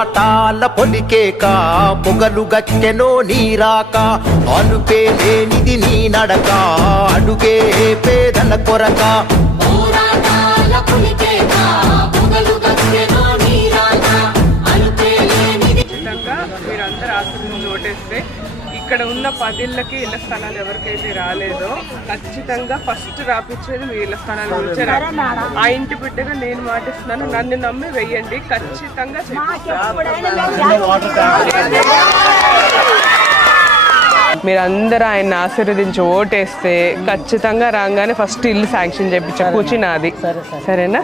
పోరాటాల పొలికేక పొగలు గక్కెనో నీరాక అలుపే లేనిది నీ నడక అడుగే పేదల కొరక పోరాటాల పొలికేక పొగలు గక్కెనో నీరాక అలుపే లేనిది. మీరందరూ ఆశీర్వదించి ఓటేస్తే ఇక్కడ ఉన్న 10 ఇళ్ళకి ఇళ్ల స్థలాలు ఎవరికైతే రాలేదో ఖచ్చితంగా ఫస్ట్ రాపించేది మీ ఇళ్ల స్థలాలు వచ్చారు. ఆ ఇంటి బిడ్డగా నేను మాటిస్తున్నాను, నన్ను నమ్మి వెయ్యండి, ఖచ్చితంగా మీరందరూ ఆయన ఆశీర్వదించి ఓటేస్తే ఖచ్చితంగా రాగానే ఫస్ట్ ఇల్లు శాంక్షన్ చేయించ కూర్చున్నది. సరేనా?